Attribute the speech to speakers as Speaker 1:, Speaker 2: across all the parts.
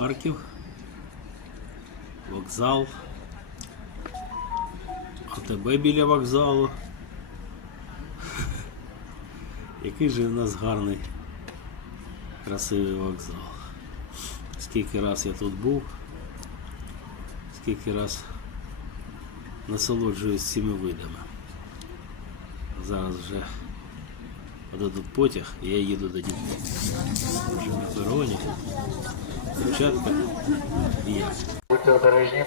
Speaker 1: Харків. Вокзал. АТБ біля вокзалу. Який же у нас гарний, красивий вокзал. Скільки раз я тут був, скільки раз насолоджуюсь цими видами. Зараз вже подадуть потяг, і я їду до дітей. Вже на пероні. І я.
Speaker 2: Будьте обережні.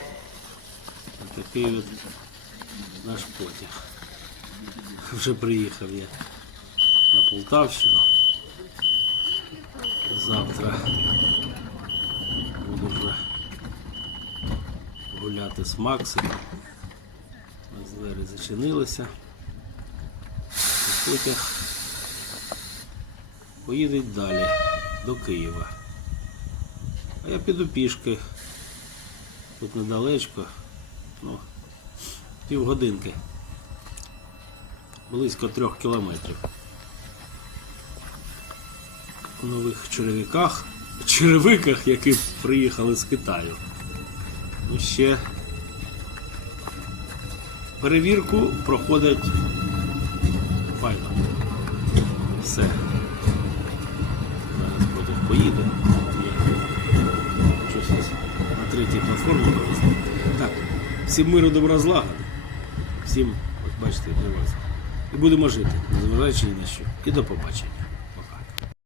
Speaker 1: Такий наш потяг. Вже приїхав я на Полтавщину. Завтра буду вже гуляти з Максом. Ось двері зачинилися. Потяг поїде далі до Києва. А я піду пішки. Тут недалечко. Ну, півгодинки. Близько трьох кілометрів. У нових черевиках, черевиках, які приїхали з Китаю. Ну, ще перевірку проходить файно. Все. Зараз потяг поїде. Я щось на третій платформі провести. Так, всім миру добра злагоди. Всім, от бачите, для вас. І будемо жити, незважаючи ні на що. І до побачення.